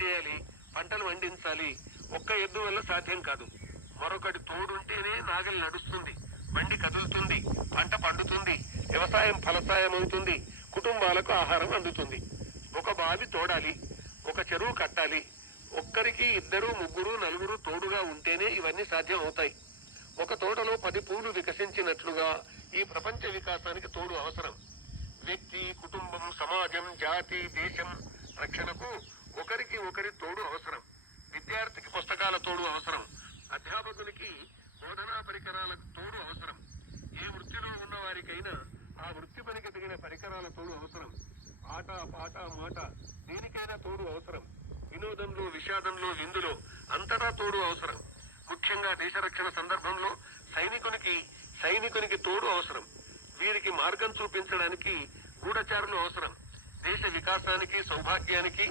చేయాలి, పంటలు పండించాలి. ఒక్క ఎద్దు వల్ల సాధ్యం కాదు. మరొకటి తోడుంటేనే నాగలి నడుస్తుంది, బండి కదులుతుంది, పంట పండుతుంది, వ్యవసాయం ఫలసాయం అవుతుంది, కుటుంబాలకు ఆహారం అందుతుంది. ఒక బావి తోడాలి, ఒక చెరువు కట్టాలి. ఒక్కరికి ఇద్దరు ముగ్గురు నలుగురు తోడుగా ఉంటేనే ఇవన్నీ సాధ్యం అవుతాయి. ఒక తోటలో 10 పూలు వికసించినట్లుగా ఈ ప్రపంచ వికాసానికి తోడు అవసరం. వ్యక్తి, కుటుంబం, సమాజం, జాతి, దేశం రక్షణకు ఒకరికి ఒకరి తోడు అవసరం. విద్యార్థికి పుస్తకాల తోడు అవసరం. అధ్యాపకునికి బోధనా పరికరాల తోడు అవసరం. ఏ వృత్తిలో ఉన్న వారికైనా ఆ వృత్తి పనికి తగిన పరికరాల తోడు అవసరం. ఆట, పాట, మాట దేనికైనా తోడు అవసరం. వినోదంలో, విషాదంలో, విందులో అంతటా తోడు అవసరం. ముఖ్యంగా దేశ రక్షణ సందర్భంలో సైనికునికి తోడు అవసరం. వీరికి మార్గం చూపించడానికి గూఢచారులు అవసరం. దేశ వికాసానికి, సౌభాగ్యానికి